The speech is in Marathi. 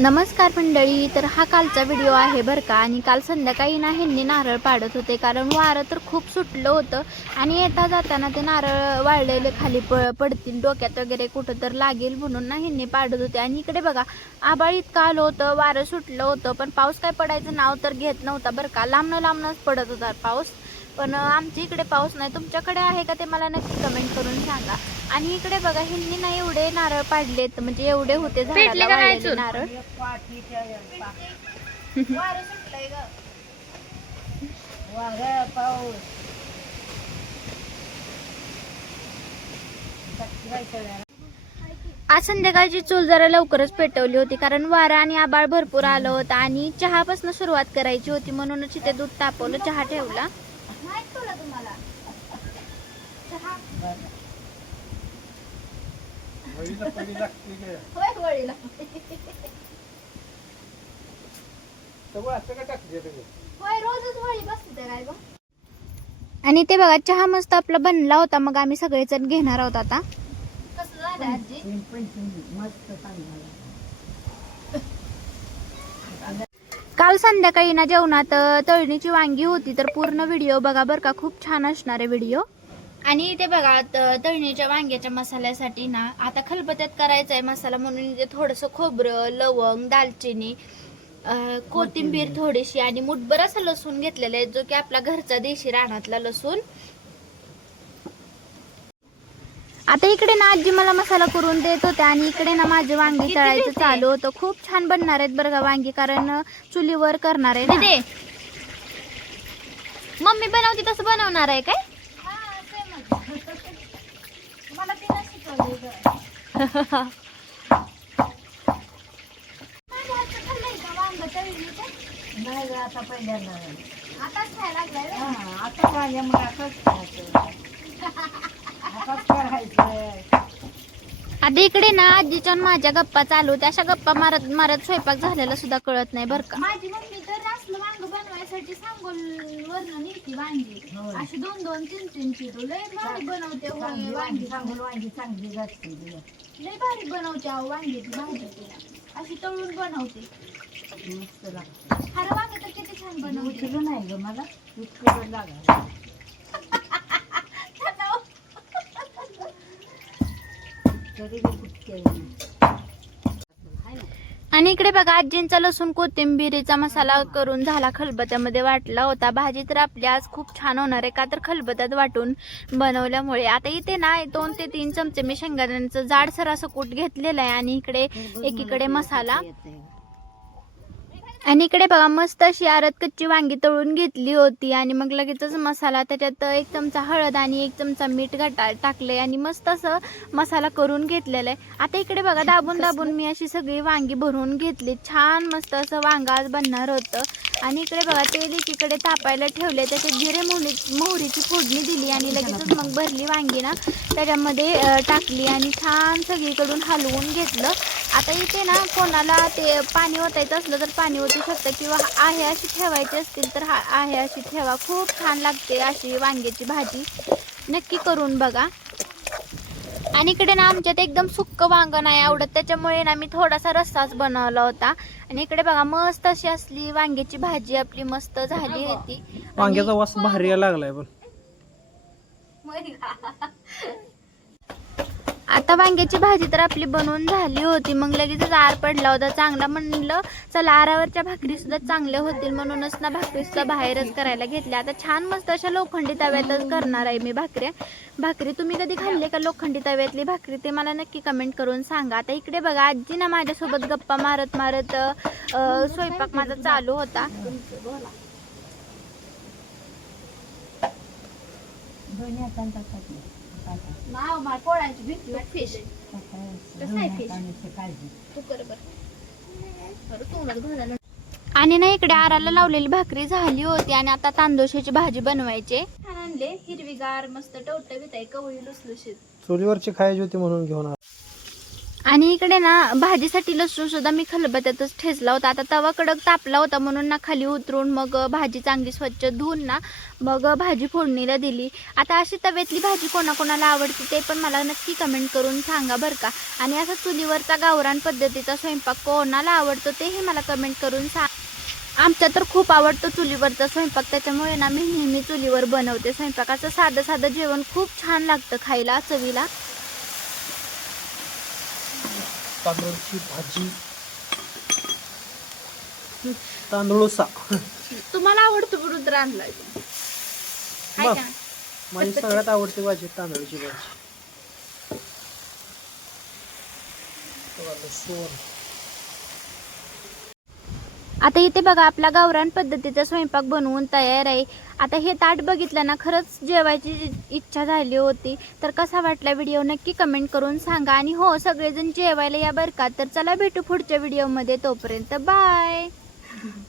नमस्कार मंडळी. तर हा कालचा व्हिडिओ आहे बरं का. आणि काल संध्याकाळी ना ह्यांनी नारळ पाडत होते, कारण वारं तर खूप सुटलं होतं आणि येता जाताना ते नारळ वाळलेले खाली पडतील, डोक्यात वगैरे कुठं तर लागेल म्हणून ना ह्यांनी पाडत होते. आणि इकडे बघा, आभाळ इतकं आलं होतं, वारं सुटलं होतं, पण पाऊस काय पडायचं नाव तर घेत नव्हता बरं का. लांबनच पडत होता पाऊस. पण आमच्या इकडे पाऊस नाही. तुमच्याकडे आहे का ते मला नक्की कमेंट करून सांगा. आणि इकडे बघा, ह्यांनी ना एवढे नारळ पाडलेत, म्हणजे एवढे होते झाडाला वाळलेले नारळ. आज संध्याकाळची चूल जरा लवकरच पेटवली होती, कारण वारा आणि आबाळ भरपूर आलं होतं आणि चहापासून सुरुवात करायची होती, म्हणूनच इथे दूध तापवलं, चहा ठेवला. आणि ते बघा, चहा मस्त आपला बनला होता. मग आम्ही सगळेजण घेणार आहोत आता. काल संध्याकाळी ना जेवणात तळणीची वांगी होती, तर पूर्ण व्हिडिओ बघा बरं का, खूप छान असणार आहे व्हिडिओ. आणि ते बघा, तळणीच्या वांग्याच्या मसाल्यासाठी ना आता खलबत्यात करायचा आहे मसाला, म्हणून इथे थोडंसं खोबरं, लवंग, दालचिनी, कोथिंबीर थोडीशी आणि मुठभर असं लसूण घेतलेलं आहे, जो की आपला घरचा देशी रानातला लसूण. आता इकडे ना आजी मला मसाला करून देत होते आणि इकडे ना माझे वांगी तळायचं चालू होतं. खूप छान बनणार आहेत बरं का वांगी, कारण चुलीवर करणार आहे ना. मम्मी बनवते तसं बनवणार आहे काय? आता पहिल्यांदा आताच खायला लागलाय. आता खायला मग आताच करायचं. आता इकडे ना आजीच्या माझ्या गप्पा चालू होत्या. अशा गप्पा मारत मारत स्वयंपाक झालेला सुद्धा कळत नाही बरं का. माझी मम्मी तर असलं वांग बनवायसाठी सांगोल वरण नेती वांगी, अशी 2-2, 3-3 किलो लय भारी बनवते. वांगी सांगोल वांगी चांगली जाते, लय भारी बनवते अहो वांग्याची भाजी. तिला अशी तळून बनवते, मस्त लागते. हर वांग तर किती छान बनवते. नाही ग मला इतकं लागलं. आणि इकडे बघा, आजींचा लसूण कोथिंबीरीचा मसाला करून झाला, खलबत्यामध्ये वाटला होता. भाजी तर आपली आज खूप छान होणार आहे, का तर खलबत्यात वाटून बनवल्यामुळे. आता इथे ना 2 ते 3 चमचे मी शेंगदाण्याचं जाडसर असं कूट घेतलेलं आहे आणि इकडे एकीकडे मसाला. आणि इकडे बघा, मस्त अशी आरत कच्ची वांगी तळून घेतली होती आणि मग लगेचच मसाला, त्याच्यात 1 चमचा हळद आणि 1 चमचा मीठ टाकले आणि मस्त असं मसाला करून घेतलेला आहे. आता इकडे बघा, दाबून दाबून मी अशी सगळी वांगी भरून घेतली. छान मस्त असं वांग आज बनणार होतं. आणि इकडे बघा, तेल एकीकडे तापायला ठेवले, त्याच्यात जिरे मोहरीची फोडणी दिली आणि लगेचच मग भरली वांगी ना त्याच्यामध्ये टाकली आणि छान सगळीकडून हलवून घेतलं. आता इथे ना कोणाला ते पाणी ओतायचं असलं तर पाणी ओतू शकतं, किंवा आहे अशी ठेवायची असतील तर आहे अशी ठेवा. खूप छान लागते अशी वांग्याची भाजी, नक्की करून बघा. आणि इकडे ना आमच्यात एकदम सुक्क वांग नाही आवडत, त्याच्यामुळे ना मी थोडासा रस्साच बनवला होता. आणि इकडे बघा, मस्त अशी असली वांग्याची भाजी आपली मस्त झाली होती. वांग्याचा वास भारी यायला लागलाय. पण आता वांग्याची भाजी तर आपली बनवून झाली होती. मग लगेच आर पडला होता चांगला, म्हणलं चला आरावरच्या भाकरी सुद्धा चांगल्या होतील, म्हणूनच ना भाकरी सुद्धा बाहेरच करायला घेतल्या. आता छान मस्त अशा लोखंडी तव्यातच करणार आहे मी भाकरी. तुम्ही कधी खाल्ले का लोखंडी तव्यातली भाकरी, ते मला नक्की कमेंट करून सांगा. आता इकडे बघा, आजी ना माझ्यासोबत गप्पा मारत मारत स्वयंपाक माझा चालू होता. आणि ना इकडे आराला लावलेली भाकरी झाली होती आणि आता तांदूळशाची भाजी बनवायची. आणले हिरवीगार मस्त टवटवीत आहे, कवळी लुसलुशीत. चुलीवरची खायची होती म्हणून घेऊन आलो. आणि इकडे ना भाजीसाठी लसूण सुद्धा मी खलबत्त्यातच ठेचला होता. आता तवा कडक तापला होता म्हणून ना खाली उतरून मग भाजी चांगली स्वच्छ धुवून ना मग भाजी फोडणीला दिली. आता अशी तव्यातली भाजी कोणाकोणाला आवडते ते पण मला नक्की कमेंट करून सांगा बरं का. आणि असा चुलीवरचा गावरान पद्धतीचा स्वयंपाक कोणाला आवडतो तेही मला कमेंट करून सांग. आमच्या तर खूप आवडतो चुलीवरचा स्वयंपाक, त्याच्यामुळे ना मी नेहमी चुलीवर बनवते स्वयंपाक. असं साधं साधं जेवण खूप छान लागतं खायला, चवीला. तांदूळची भाजी तांदूळसा तुम्हाला आवडतो म्हणून तर आणलाय तो. हाय बघ, का? माझी सगळ्यात आवडती भाजी तांदळाची भाजी. लसूण आता इथे बघा आपला गावरान पद्धतीचा स्वयंपाक बनवून तयार आहे. आता हे ताट बघितलं ना खरंच जेवायची इच्छा झाली होती. तर कसा वाटला व्हिडिओ नक्की कमेंट करून सांगा. आणि हो, सगळेजण जेवायला या बरं का. तर चला भेटू पुढच्या व्हिडिओमध्ये, तोपर्यंत बाय.